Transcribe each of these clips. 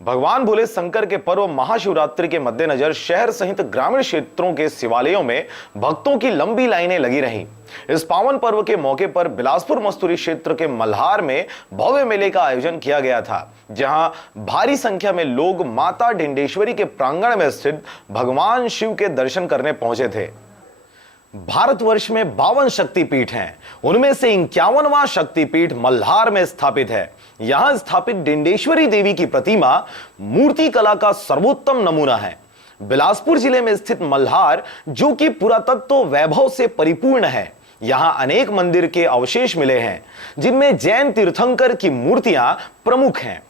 भगवान भोले शंकर के पर्व महाशिवरात्रि के मद्देनजर शहर सहित ग्रामीण क्षेत्रों के शिवालयों में भक्तों की लंबी लाइनें लगी रहीं। इस पावन पर्व के मौके पर बिलासपुर मस्तूरी क्षेत्र के मल्हार में भव्य मेले का आयोजन किया गया था, जहां भारी संख्या में लोग माता डिंडेश्वरी के प्रांगण में स्थित भगवान शिव के दर्शन करने पहुंचे थे। भारतवर्ष में 52 शक्तिपीठ हैं, उनमें से 51वां शक्तिपीठ मल्हार में स्थापित है। यहां स्थापित डिंडेश्वरी देवी की प्रतिमा मूर्ति कला का सर्वोत्तम नमूना है। बिलासपुर जिले में स्थित मल्हार, जो कि पुरातत्व वैभव से परिपूर्ण है, यहां अनेक मंदिर के अवशेष मिले हैं, जिनमें जैन तीर्थंकर की मूर्तियां प्रमुख हैं।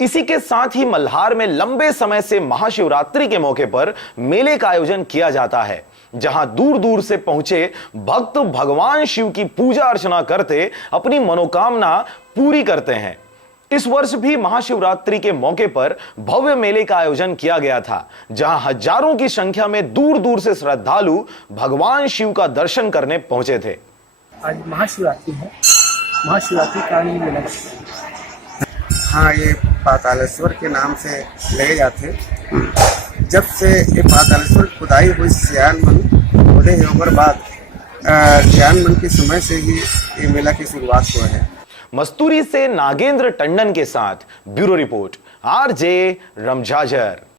इसी के साथ ही मल्हार में लंबे समय से महाशिवरात्रि के मौके पर मेले का आयोजन किया जाता है, जहां दूर दूर से पहुंचे भक्त भगवान शिव की पूजा अर्चना करते अपनी मनोकामना पूरी करते हैं। इस वर्ष भी महाशिवरात्रि के मौके पर भव्य मेले का आयोजन किया गया था, जहां हजारों की संख्या में दूर दूर से श्रद्धालु भगवान शिव का दर्शन करने पहुंचे थे। आज महाशिवरात्रि है। महाशिवरात्रि का मेला, हाँ, ये पातालेश्वर के नाम से ले जाते। जब से ये पातालेश्वर खुदाई हुई सियान मन खोदे है, ओकर बाद सियान मन के समय से ही ये मेला की शुरुआत हुआ है। मस्तूरी से नागेंद्र टंडन के साथ ब्यूरो रिपोर्ट, आरजे रमजाजर।